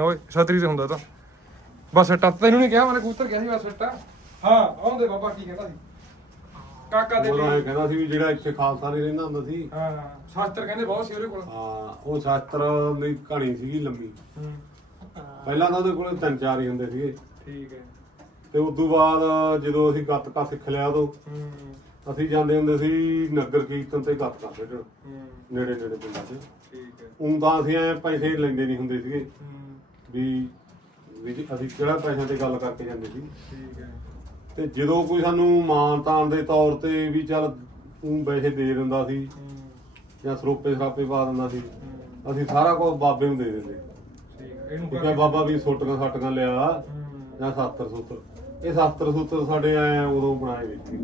ਓਏ ਛਤਰੀ ਤੇ ਹੁੰਦਾ ਤਾਂ। ਬਸ ਟੱਪ ਤੈਨੂੰ ਨਹੀਂ ਕਿਹਾ ਮੈਂ ਕਬੂਤਰ ਗਿਆ ਸੀ ਬਸ ਸੱਟਾ। ਹਾਂ ਆਉਂਦੇ ਬਾਬਾ ਕੀ ਕਹਿੰਦਾ ਸੀ? ਕਾਕਾ ਦੇ ਉਹ ਲਈ ਕਹਿੰਦਾ ਸੀ ਵੀ ਜਿਹੜਾ ਇੱਥੇ ਖਾਲਸਾ ਨਹੀਂ ਰਹਿੰਦਾ ਹੁੰਦਾ ਸੀ। ਹਾਂ ਸ਼ਾਸਤਰ ਕਹਿੰਦੇ ਬਹੁਤ ਸੀ ਉਹਦੇ ਕੋਲ। ਹਾਂ ਉਹ ਸ਼ਾਸਤਰ ਦੀ ਕਹਾਣੀ ਸੀਗੀ ਹੂੰ। ਪਹਿਲਾਂ ਤਾਂ ਉਹਦੇ ਕੋਲ ਤਿੰਨ ਚਾਰ ਹੀ ਹੁੰਦੇ ਸੀਗੇ। ਠੀਕ ਹੈ। ਤੇ ਉਸ ਤੋਂ ਬਾਅਦ ਜਦੋਂ ਅਸੀਂ ਗੱਤਕਾ ਸਿੱਖ ਲਿਆ ਉਦੋਂ ਹੂੰ। ਅਸੀਂ ਜਾਂਦੇ ਹੁੰਦੇ ਸੀ ਨਗਰ ਕੀਰਤਨ ਤੇ ਗੱਤਕਾ ਖੇਡਣ ਹੂੰ। ਨੇੜੇ ਨੇੜੇ ਪਿੰਡਾਂ 'ਚ। ਠੀਕ ਹੈ। ਉਂ ਤਾਂ ਅਸੀਂ ਐ ਪੈਸੇ ਲੈਂਦੇ ਨਹੀਂ ਹੁੰਦੇ ਸੀਗੇ। ਹੂੰ। ਵੀ ਵੀ ਜੀ ਅਸੀਂ ਕਿਹੜਾ ਪੈਸਿਆਂ ਤੇ ਗੱਲ ਕਰਕੇ ਜਾਂਦੇ ਸੀ? ਠੀਕ ਹੈ। ਤੇ ਜਦੋਂ ਕੋਈ ਸਾਨੂੰ ਮਾਨ ਤਾਨ ਦੇ ਤੌਰ ਤੇ ਵੀ ਚੱਲ ਉਹ ਪੈਸੇ ਦੇ ਦਿੰਦਾ ਸੀ ਜਾਂ ਸਰੋਪੇ ਸਰਾਪੇ ਪਾ ਦਿੰਦਾ ਸੀ ਅਸੀਂ ਸਾਰਾ ਕੁਝ ਬਾਬੇ ਨੂੰ ਦੇ ਦਿੰਦੇ। ਠੀਕ ਇਹਨੂੰ ਬਾਬਾ ਵੀ ਸੁੱਟੀਆਂ ਸੱਟੀਆਂ ਲਿਆ ਜਾਂ ਸਾਸਤਰ ਸੂਤਰ। ਇਹ ਸਾਸਤਰ ਸੂਤਰ ਸਾਡੇ ਐ ਉਦੋਂ ਬਣਾਏ ਗਏ ਸੀ।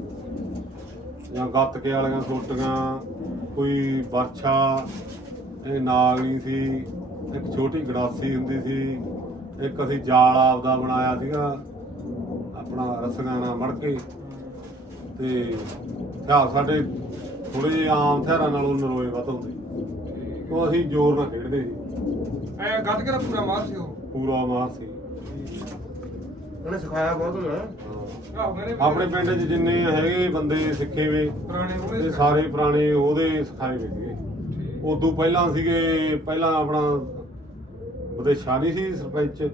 ਜਾਂ ਗੱਤਕੇ ਵਾਲੀਆਂ ਸੋਟੀਆਂ ਕੋਈ ਵਰਛਾ ਇਹ ਨਾਗਣੀ ਸੀ। ਇੱਕ ਛੋਟੀ ਗੜਾਸੀ ਹੁੰਦੀ ਸੀ। ਇੱਕ ਅਸੀਂ ਜਾਲ ਆਪਦਾ ਬਣਾਇਆ ਸੀਗਾ। ਆਪਣਾ ਰਸਗਾਂ ਨਾਲ ਮੜ ਕੇ। ਤੇ ਹਥਿਆਰ ਸਾਡੇ ਥੋੜੇ ਜਿਹੇ ਆਮ ਹਥਿਆਰਾਂ ਨਾਲੋਂ ਨਰੋਏ ਵੱਧ ਹੁੰਦੇ। ਉਹ ਅਸੀਂ ਜ਼ੋਰ ਨਾਲ ਖੇਡਦੇ ਸੀ। ਐ ਗੱਦ ਕੇ ਪੂਰਾ ਮਾਰ ਸੀ ਉਹ। ਪੂਰਾ ਮਾਰ ਸੀ। ਉਹਨੇ ਸਿਖਾਇਆ ਬਹੁਤ ਹੋਣਾ। ਆਪਣੇ ਪਿੰਡ 'ਚ ਜਿੰਨੇ ਹੈਗੇ ਬੰਦੇ ਸਿੱਖੇ ਵੇ ਪੁਰਾਣੇ ਸਾਰੇ ਪੁਰਾਣੇ ਉਹਦੇ ਸਿਖਾਏ ਵੇ ਸੀਗੇ। ਉਦੋਂ ਪਹਿਲਾਂ ਸੀਗੇ ਪਹਿਲਾਂ ਆਪਣਾ ਉਹਦੇ ਸ਼ਾਨੀ ਸੀ ਸਰਪੰਚ? ਐ,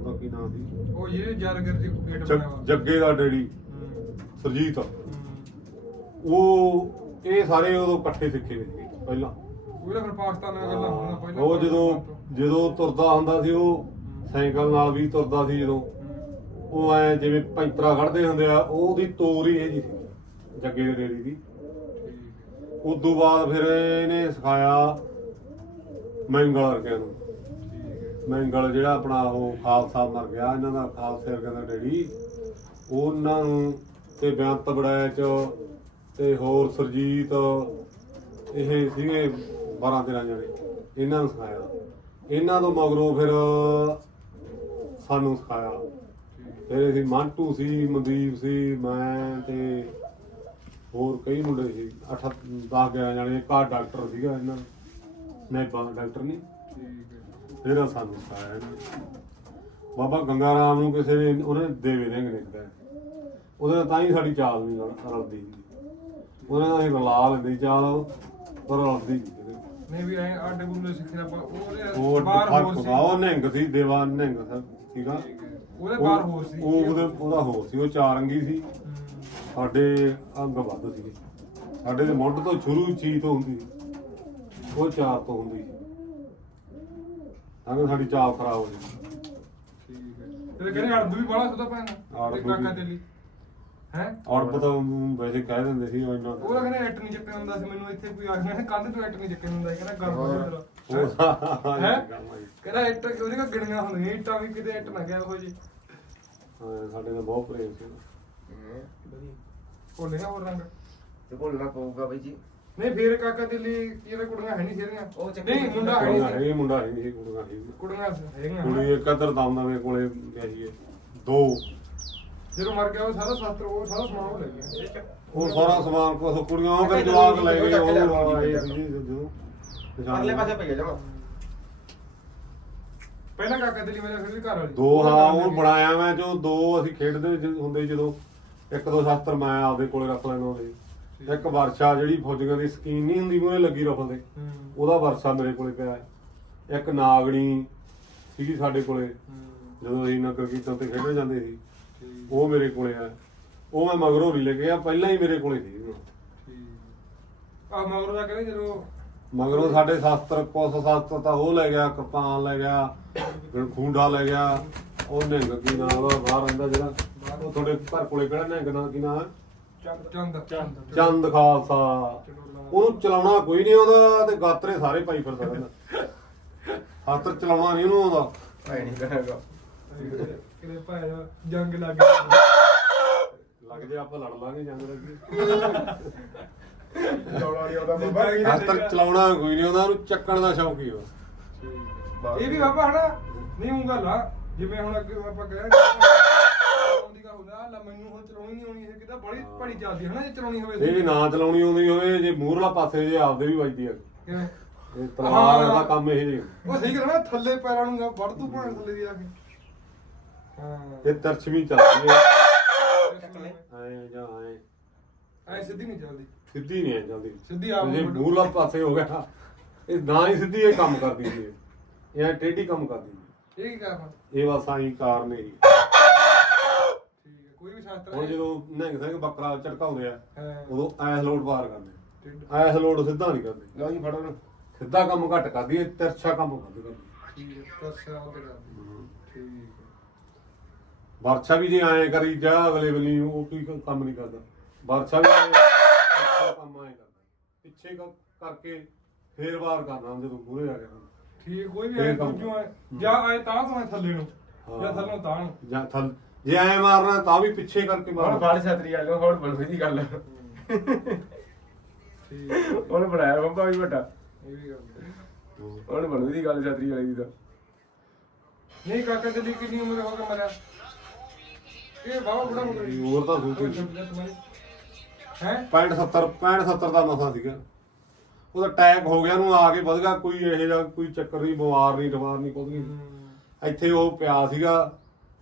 ਉਹਦਾ ਕੀ ਨਾਮ ਸੀ? ਉਹ ਇਹ ਜਾਰਗਰ ਦੀ ਗੇਟ ਜੱਗ- ਬਣਾਇਆ ਵਾ। ਜੱਗੇ ਦਾ ਡੈਡੀ ਹੂੰ, ਸਰਜੀਤ। ਹੂੰ। ਉਹ ਇਹ ਸਾਰੇ ਉਦੋਂ ਇਕੱਠੇ ਸਿੱਖੇ ਵੇ ਸੀਗੇ ਪਹਿਲਾਂ। ਉਹਦਾ ਫਿਰ ਪਾਕਿਸਤਾਨ ਨਾਲ ਗੱਲਾਂ ਹੋਣਾ ਪਹਿਲਾਂ ਉਹ ਜਦੋਂ ਜਦੋਂ ਤੁਰਦਾ ਹੁੰਦਾ ਸੀ ਉਹ ਸਾਈਕਲ ਨਾਲ ਵੀ ਤੁਰਦਾ ਸੀ ਜਦੋਂ। ਹੂੰ, ਉਹ ਐ ਜਿਵੇਂ ਪੈਂਤਰਾ ਖੜਦੇ ਹੁੰਦੇ ਆ ਉਹਦੀ ਤੋਰ ਹੀ ਇਹ ਜੀ ਸੀ ਜੱਗੇ ਦੇ ਡੈਡੀ ਦੀ। ਠੀਕ ਉਦੋਂ ਬਾਅਦ ਫਿਰ ਇਹਨੇ ਸਿਖਾਇਆ ਮੈਂਗਲ ਵਰਗਿਆਂ ਨੂੰ। ਹੈ ਮੈਂਗਲ ਜਿਹੜਾ ਆਪਣਾ ਉਹ ਖਾਲਸਾ ਮਰ ਗਿਆ, ਇਹਨਾਂ ਦਾ ਖਾਲਸੇ ਕਹਿੰਦਾ ਦਾ ਉਹਨਾਂ ਨੂੰ ਤੇ ਬੇਅੰਤ ਬੜੈਚ ਤੇ ਹੋਰ ਸਰਜੀਤ, ਇਹ ਸੀਗੇ 12 13 ਜਣੇ। ਇਹਨਾਂ ਨੂੰ ਸਿਖਾਇਆ। ਇਹਨਾਂ ਤੋਂ ਮਗਰੋਂ ਫਿਰ ਸਾਨੂੰ ਸਿਖਾਇਆ। ਫਿਰ ਅਸੀਂ ਮੰਟੂ ਸੀ, ਮਨਦੀਪ ਸੀ, ਮੈਂ ਤੇ ਹੋਰ ਕਈ ਮੁੰਡੇ ਸੀ। 8 10 11 ਜਣੇ। ਇੱਕ ਡਾਕਟਰ ਸੀਗਾ ਇਹਨਾਂ ਨੇਬਾ, ਡਾਕਟਰ ਨਹੀਂ ਫਿਰ ਸਾਨੂੰ ਸਿਖਾਇਆ ਇਹਨਾਂ ਨੇ। ਬਾਬਾ ਗੰਗਾ ਰਾਮ ਨੂੰ ਕਿਸੇ ਨੇ ਉਹਨੇ ਦੇਵੇ ਰਿੰਗ ਲਿਖਦਾ ਉਹਦੇ ਨਾਲ ਤਾਂ ਹੀ ਸਾਡੀ ਚਾਲ ਨਹੀਂ ਰਲ- ਰਲਦੀ ਉਹਨੇ ਨਾਲ ਅਸੀਂ ਰਲਾ ਲੈਂਦੇ ਸੀ ਚਾਲ ਪਰ ਰਲਦੀ ਨਹੀਂ ਵੀ ਐ ਸਿੱਖਿਆ ਆਪਾਂ ਉਹ ਉਹਦੇ ਬਾਹਰ ਹੋਰ ਫ਼ਰਕ ਸੀ। ਹੁੰਦਾ ਉਹ ਨਿਹੰਗ ਸੀ ਦੇਵਾ ਨਿਹੰਗ ਸੀ- ਸੀਗਾ। ਠੀਕ। ਉਹਦੇ ਬਾਹਰ ਹੋਰ ਸੀ। ਉਹ ਉਹਦੇ ਉਹਦਾ ਹੋਰ ਸੀ ਉਹ ਚਾਰ ਅੰਗੀ ਸੀ ਸਾਡੇ ਅੰਗ ਵੱਧ ਸੀਗੇ। ਸਾਡੇ ਦੇ ਮੁੱਢ ਤੋਂ ਸ਼ੁਰੂ ਚੀਜ਼ ਤੋਂ ਹੁੰਦੀ ਸੀ। ਉਹ ਚਾਰ ਤੋਂ ਹੁੰਦੀ ਸੀ। ਤਾਂ ਕਿ ਸਾਡੀ ਚਾਲ ਖਰਾਬ ਹੋ ਗਈ ਠੀਕ ਹੈ। ਤੇ ਕਹਿੰਦੇ ਅੜਬ ਵੀ ਬੜਾ ਸੁਦਾ ਪੈਣਾ ਅੜਬ ਤੇ ਵੀ। ਕਾਕਾ ਤੇ ਲਈ ਹੈ? ਔਰ ਤਾਂ ਉਹਨੂੰ ਵੈਸੇ ਕਹਿ ਦਿੰਦੇ ਸੀ ਉਹ ਇੰਨਾ ਉਹ ਕਹਿੰਦੇ ਐਟ ਨਹੀਂ ਚੱਕਿਆ ਹੁੰਦਾ ਸੀ ਮੈਨੂੰ ਇੱਥੇ ਕੋਈ ਆ ਗਿਆ ਕੰਧ ਤੋਂ ਐਟ ਨਹੀਂ ਚੱਕਿਆ ਹੁੰਦਾ ਸੀ, ਕਹਿੰਦਾ ਗਰਮ ਹੋ ਉਹ ਹੈਂ? ਜੀ। ਕਹਿੰਦਾ ਐਟ ਉਹਦੇ ਕੋਲ ਗਿਣੀਆਂ ਹੁੰਦੀਆਂ ਇੱਟਾਂ ਵੀ ਕਿਤੇ ਐਟ ਨਾ ਗਿਆ ਉਹ ਜੀ ਹਾਂ, ਸਾਡੇ ਦਾ ਬਹੁਤ ਪ੍ਰੇਮ ਸੀ। ਭੋਲੇ ਨਾ ਹੋਰ ਰੰਗ? ਤੇ ਭੁੱਲਣਾ ਪਊਗਾ ਬਈ ਜੀ। ਨਹੀਂ ਫੇਰ ਕਾਕਾ ਲਈ ਇਹਦਾ ਕੁੜੀਆਂ ਹੈ ਨਹੀਂ ਸੀਰੀਆਂ ਉਹ ਚੱਕਰ ਨਹੀਂ ਮੁੰਡਾ ਹੈ ਨਹੀਂ ਸੀ। ਹੈਗੀ ਮੁੰਡਾ ਹੈ ਨਹੀਂ ਕੁੜੀਆਂ ਹੈਗੀ ਕੁੜੀਆਂ ਹੈਗੀਆਂ ਕੁੜੀ ਇੱਕ ਅਦਰ ਦਮਦਮੇ ਕੋਲੇ ਗਈ ਹੈ। ਦੋ। ਜਦੋਂ ਮਰ ਗਿਆ ਉਹ ਸਾਰਾ ਸ਼ਾਸਤਰ ਉਹ ਸਾਰਾ ਸਮਾਨ ਉਹ ਲੈ ਗਿਆ। ਉਹ ਸਾਰਾ ਸਮਾਨ ਕੋ ਕੁੜੀਆਂ ਉਹ ਕਰ ਜਵਾਬ ਲੈ ਗਏ ਉਹ ਆਏ ਸੀ ਜਦੋਂ ਅਗਲੇ ਪਾਸੇ ਪਈ ਜਾਵਾ ਪਹਿਲਾਂ ਕਾਕਾ ਲਈ ਮੇਰੇ ਫਿਰ ਵੀ ਘਰ ਵਾਲੀ। ਦੋ ਹਾਂ ਉਹ ਬਣਾਇਆ ਮੈਂ ਜੋ ਦੋ ਅਸੀਂ ਖੇਡਦੇ ਵਿੱਚ ਹੁੰਦੇ ਜਦੋਂ। ਇੱਕ ਦੋ ਸ਼ਾਸਤਰ ਮੈਂ ਆਪਦੇ ਕੋਲੇ ਰੱਖ ਲੈਣਾ ਉਹਦੇ ਇੱਕ ਵਰਸ਼ਾ ਜਿਹੜੀ ਫੌਜੀਆਂ ਦੀ ਸਕੀਨ ਨਹੀਂ ਹੁੰਦੀ ਮੂਹਰੇ ਲੱਗੀ ਰਫਲ ਦੇ ਹੂੰ। ਉਹਦਾ ਵਰਸ਼ਾ ਮੇਰੇ ਕੋਲੇ ਪਿਆ ਹੈ। ਇੱਕ ਨਾਗਣੀ ਸੀਗੀ ਸਾਡੇ ਕੋਲੇ। ਜਦੋਂ ਅਸੀਂ ਨਗਰ ਕੀਰਤਨ ਤੇ ਖੇਡਣ ਜਾਂਦੇ ਸੀ। ਠੀਕ। ਉਹ ਮੇਰੇ ਕੋਲੇ ਆ। ਉਹ ਮੈਂ ਮਗਰੋਂ ਨਹੀਂ ਲੈ ਕੇ ਆ ਪਹਿਲਾਂ ਹੀ ਮੇਰੇ ਕੋਲੇ ਸੀ ਠੀਕ। ਆ ਮਗਰ ਦਾ ਕਹਿੰਦੇ ਜਦੋਂ ਮਗਰੋਂ ਸਾਡੇ ਸ਼ਾਸਤਰ ਕੋਸ ਸ਼ਾਸਤਰ ਤਾਂ ਉਹ ਲੈ ਗਿਆ ਕਿਰਪਾਨ ਲੈ ਗਿਆ ਫਿਰ ਖੂੰਡਾ ਲੈ ਗਿਆ। ਉਹ ਨਿਹੰਗ ਕੀ ਨਾਮ ਉਹਦਾ ਬਾਹਰ ਰਹਿੰਦਾ ਜਿਹੜਾ। ਉਹ ਤੁਹਾਡੇ ਘਰ ਕੋਲੇ ਕਿਹੜਾ ਨਿਹੰਗ ਦਾ ਕੀ ਨਾਮ ਹੈ ਚੰਦ। ਚੰਦ ਚੰਦ ਖਾਲਸਾ। ਉਹਨੂੰ ਚਲਾਉਣਾ ਕੋਈ ਨਹੀਂ ਆਉਂਦਾ ਤੇ ਗਾਤਰੇ ਸਾਰੇ ਪਾਈ ਫਿਰਦਾ ਰਹਿੰਦਾ। ਸ਼ਾਸਤਰ ਚਲਾਉਣਾ ਨਹੀਂ ਉਹਨੂੰ ਆਉਂਦਾ। ਐ ਨਹੀਂ ਕਰਾਂਗਾ। ਕਿਤੇ ਭਾਇਆ ਜੰਗ ਲੱਗ ਗਈ ਲੱਗ ਜੇ ਆਪਾਂ ਲੜ ਲਾਂਗੇ ਜੰਗ ਲੱਗੀ ਚੌੜਾ ਨਹੀਂ ਆਉਂਦਾ ਬਾਬਾ। ਸ਼ਾਸਤਰ ਚਲਾਉਣਾ ਕੋਈ ਨਹੀਂ ਆਉਂਦਾ ਉਹਨੂੰ ਚੱਕਣ ਦਾ ਸ਼ੌਕ ਹੀ ਉਹ ਇਹ ਵੀ ਬਾਬਾ ਹਨਾ ਨਹੀਂ ਉਹ ਗੱਲ ਆ। ਜਿਵੇਂ ਹੁਣ ਅੱਗੇ ਆਪਾਂ ਕਹਿ ਗੱਲ ਹੁੰਦਾ ਲੈ ਮੈਨੂੰ ਹੁਣ ਚਲਾਉਣੀ ਨਹੀਂ ਆਉਣੀ ਇਹ ਕਿਤਾ ਬੜੀ ਭੜੀ ਚੱਲਦੀ ਹੈ ਨਾ ਜੇ ਚਲਾਉਣੀ ਹੋਵੇ ਇਹ ਜੇ ਨਾ ਚਲਾਉਣੀ ਆਉਂਦੀ ਹੋਵੇ ਜੇ ਮੂਹਰਲਾ ਪਾਸੇ ਜੇ ਆਪਦੇ ਵੀ ਵੱਜਦੀ ਆ। ਕਿਵੇਂ? ਇਹ ਤਲਵਾਰ। ਦਾ ਕੰਮ ਇਹ ਜੀ। ਉਹ ਸਹੀ ਕਰਨਾ ਥੱਲੇ ਪੈਰਾਂ ਨੂੰ ਵੜ ਤੂੰ ਭਾਣ ਥੱਲੇ ਦੀ ਆ ਕੇ। ਹਾਂ। ਇਹ ਤਰਛਵੀਂ ਚੱਲਦੀ। ਐ ਜਾਂ ਐ। ਐ ਸਿੱਧੀ ਨਹੀਂ ਚੱਲਦੀ। ਸਿੱਧੀ ਨਹੀਂ ਐ ਚੱਲਦੀ। ਸਿੱਧੀ ਆਪ ਜੇ ਨੂੰ ਮੂਰਲਾ ਪਾਸੇ ਹੋ ਗਿਆ ਇਹ ਨਾ ਹੀ ਸਿੱਧੀ ਇਹ ਕੰਮ ਕਰਦੀ ਸੀ ਇਹ ਐ ਟੇਢੀ ਕੰਮ ਕਰਦੀ ਸੀ ਇਹ ਕੀ ਕਰਨਾ ਇਹ ਬਸ ਆਈ ਕਾਰਨ ਹੀ ਠੀਕ ਹੈ ਹੁਣ ਜਦੋਂ ਨਿਹੰਗ ਸਿੰਘ ਬੱਕਰਾ ਝਟਕਾਉਂਦੇ ਆ ਹਾਂ। ਉਦੋਂ ਐਸ ਲੋਡ ਪਾਰ ਕਰਦੇ। ਐਸ ਲੋਡ ਸਿੱਧਾ ਨਹੀਂ ਕਰਦੇ। ਲਓ ਜੀ ਫੜੋ ਨੂੰ ਸਿੱਧਾ ਕੰਮ ਘੱਟ ਕਰਦੀ ਹੈ ਤਿਰਛਾ ਕੰਮ ਕਰਦੀ ਕਰਦੀ ਠੀਕ ਹੈ ਤਰਸਾ ਉਹ ਤੇ ਕਰਦੀ ਠੀਕ ਹੈ। ਵਰਛਾ ਵੀ ਜੇ ਐਂ ਕਰੀ ਜਾ ਅਗਲੇ ਬਲੀ ਉਹ ਕੋਈ ਕ- ਕੰਮ ਨਹੀਂ ਕਰਦਾ। ਵਰਛਾ ਵੀ ਐਂ ਕੰਮ ਐਂ ਕਰਦਾ। ਪਿੱਛੇ ਕ- ਕਰਕੇ ਫੇਰ ਵਾਰ ਕਰਨਾ ਜਦੋਂ ਮੂਹਰੇ ਆ ਗਿਆ ਠੀਕ ਕੋਈ ਵੀ ਫੇਰ ਐ ਕੰਮ। ਦੂਜੋਂ ਐ ਜਾਂ ਐ ਤਾਂ ਤੋਂ ਐ ਥੱਲੇ ਨੂੰ ਹਾਂ। ਜਾਂ ਥੱਲੋਂ ਤਾਂ ਨੂੰ। ਜਾਂ ਥਲ ਜੇ ਐਂ ਮਾਰਨਾ ਤਾਂ ਵੀ ਪਿੱਛੇ ਕਰਕੇ ਹੁਣ ਮਾਰਨਾ ਫੜ ਛਤਰੀ ਆ ਲਓ ਹੁਣ ਬਣੂ ਦੀ ਗੱਲ। ਠੀਕ ਹੈ ਹੁਣ ਬਣਾਇਆ ਬੰਬਾ ਵੀ ਵੱਡਾ। ਇਹ ਵੀ ਗੱਲ ਹੈ। ਹੁਣ ਬਣੂ ਦੀ ਗੱਲ ਛਤਰੀ ਵਾਲੀ ਦੀ ਤਾਂ। ਨਹੀਂ ਕਾਕਾ ਦੇ ਲਈ ਕਿੰਨੀ ਉਮਰ ਹੋ ਗਿਆ ਮਰਿਆ? ਇਹ ਬਾਬਾ ਬੁੜਾ ਹੋ ਗਿਆ ਹੋਰ ਤਾਂ ਸੋਚੀ। ਹੈ? 65 70 65 70 ਦਾ ਮਸਾ ਸੀਗਾ। ਉਹਦਾ ਅਟੈਕ ਹੋ ਗਿਆ ਉਹਨੂੰ ਆ ਕੇ ਵਧ ਗਿਆ ਕੋਈ ਇਹੋ ਜਿਹਾ ਕੋਈ ਚੱਕਰ ਨਹੀਂ ਬਿਮਾਰ ਨਹੀਂ ਠਮਾਰ ਨਹੀਂ ਕੁਝ ਨਹੀਂ। ਇੱਥੇ ਉਹ ਪਿਆ ਸੀਗਾ।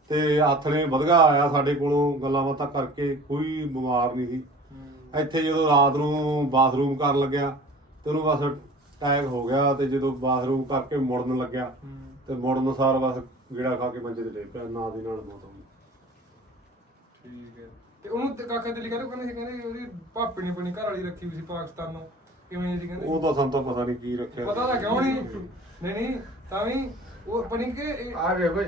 ਤੇ ਆਥਣੇ ਵਧਗਾ ਆਇਆ ਸਾਡੇ ਕੋਲੋਂ ਗੱਲਾਂ ਬਾਤਾਂ ਕਰਕੇ ਕੋਈ ਬਿਮਾਰ ਨਹੀਂ ਸੀ। ਇੱਥੇ ਜਦੋਂ ਰਾਤ ਨੂੰ ਬਾਥਰੂਮ ਕਰਨ ਲੱਗਿਆ ਤੇ ਉਹਨੂੰ ਬਸ ਅਟੈਕ ਹੋ ਗਿਆ ਤੇ ਜਦੋਂ ਬਾਥਰੂਮ ਕਰਕੇ ਮੁੜਨ ਲੱਗਿਆ ਤੇ ਮੁੜਨ ਸਾਰ ਬਸ ਗੇੜਾ ਖਾ ਕੇ ਮੰਜੇ ਤੇ ਲੈ ਪਿਆ ਨਾ ਦੀ ਨਾਲ ਮੌਤ ਹੋ ਗਈ। ਠੀਕ ਹੈ। ਤੇ ਉਹਨੂੰ ਤੇ ਕਾਕਾ ਦੇ ਲਈ ਕਹਿੰਦੇ ਕਹਿੰਦੇ ਸੀ? ਕਹਿੰਦੇ ਉਹਦੀ ਭਾਪੇ ਨੇ ਆਪਣੀ ਘਰ ਵਾਲੀ ਰੱਖੀ ਹੋਈ ਸੀ ਪਾਕਿਸਤਾਨੋਂ ਕਿਵੇਂ ਜੀ ਕਹਿੰਦੇ? ਉਹ ਤਾਂ ਸਾਨੂੰ ਤਾਂ ਪਤਾ ਨਹੀਂ ਕੀ ਰੱਖਿਆ। ਪਤਾ ਤਾਂ ਕਿਉਂ ਨਹੀਂ? ਨਹੀਂ ਨਹੀਂ ਤਾਂ ਵੀ ਉਹ ਆਪਣੀ ਕਿ ਆ ਵੇ ਕੋਈ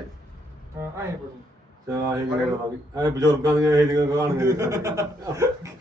ਹਾਂ ਆਏ ਬੜੂ। ਚਲ ਇਹ ਜਿਹੜਾ ਇਹ ਬਜ਼ੁਰਗਾਂ ਦੀਆਂ ਇਹ ਜਿਹੜੀਆਂ ਕਹਾਣੀਆਂ